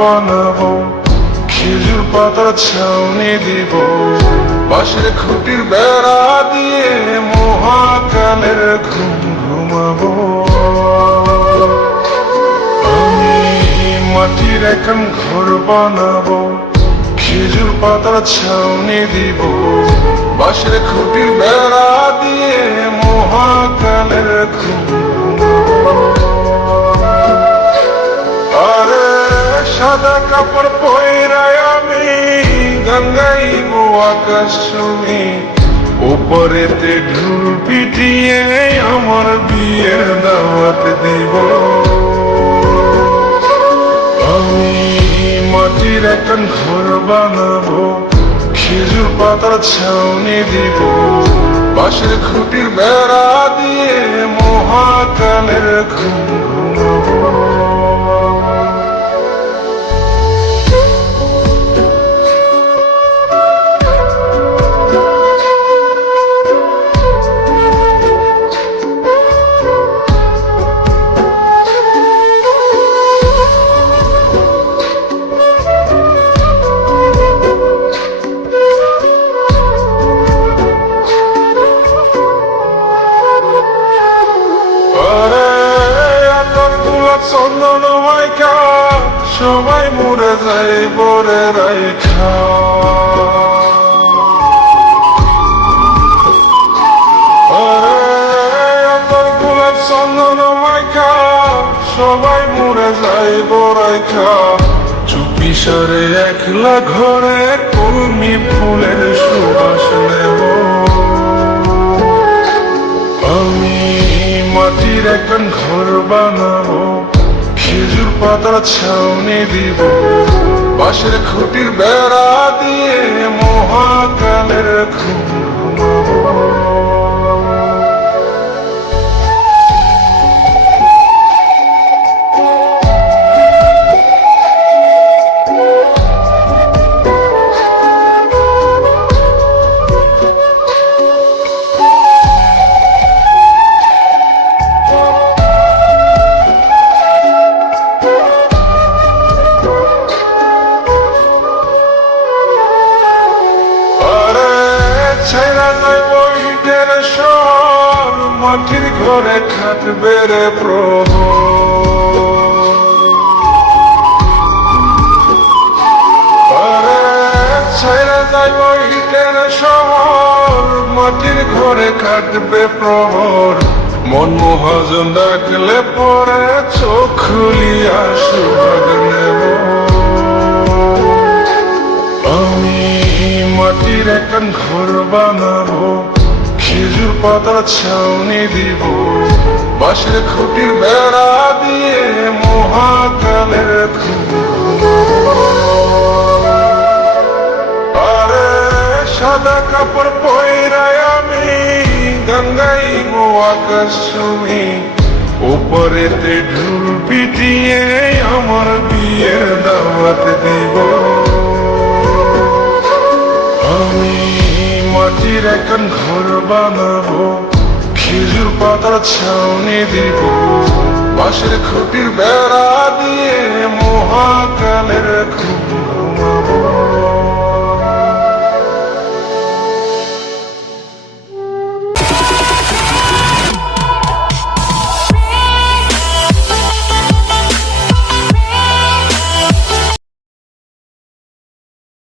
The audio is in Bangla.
বানাবো, খেজুর পাতার ছাউনি দিব, বাঁশের খুঁটির বেড়া দিয়ে মহাকালের ঘুম ঘুমাবো। আমি মাটির এখন ঘর বানাবো, খেজুর পাতার ছাউনি দিব, বাঁশের খুঁটির বেড়া দিয়ে মহাকালের ঘুম ঘুমাবো। আরে সাদা কাপড় পয়রায় আমি গান গাইবো আকাশ শুনি, উপরেতে ঢোল পিটিয়ে আমার বিয়ের দাওয়াত দিব। আমি মাটির এখন ঘর বানাবো, খেজুর পাতার ছাউনি দিব, বাঁশের খুঁটির বেড়া দিয়ে মহাকালের ঘুম ঘুমাবো। চন্দন মাইকা সবাই মরে যায় বরে রাইখা, গোলাপ চন্দন মাইকা সবাই মরে যায় বরাইখা, চুপি সরে একলা ঘরে কলমি ফুলের সুবাস নেব। আমি মাটির এখন ঘর বানাবো, খেজুর পাতার ছাউনি দিব, বাঁশের খুঁটির বেড়া দিয়ে মহাকালের ঘুম ঘুমাবো। মাটির ঘরে খাটবে রে প্রভু, ছেড়ে যাইব ইটের শহর, মাটির ঘরে খাটবে প্রহর, মন মহাজন ডাকলে পরে চোখ খুলিয়া সুভাগ নেব। আমি মাটির এখন ঘর বানাবো, খেজুর পাতার ছাউনি দিব, বাঁশের খুঁটির বেড়া দিয়ে মহাকালের ঘুম ঘুমাবো। আরে সাদা কাপড় পয়রায় আমি গান গাইবো আকাশ শুনি, উপরেতে ঢোল পিটিয়ে আমার বিয়ের দাওয়াত দিব। আমি মাটির এখন ঘর বানাবো, খেজুর পাতার ছাউনি দিব, বাঁশের খুঁটির বেড়া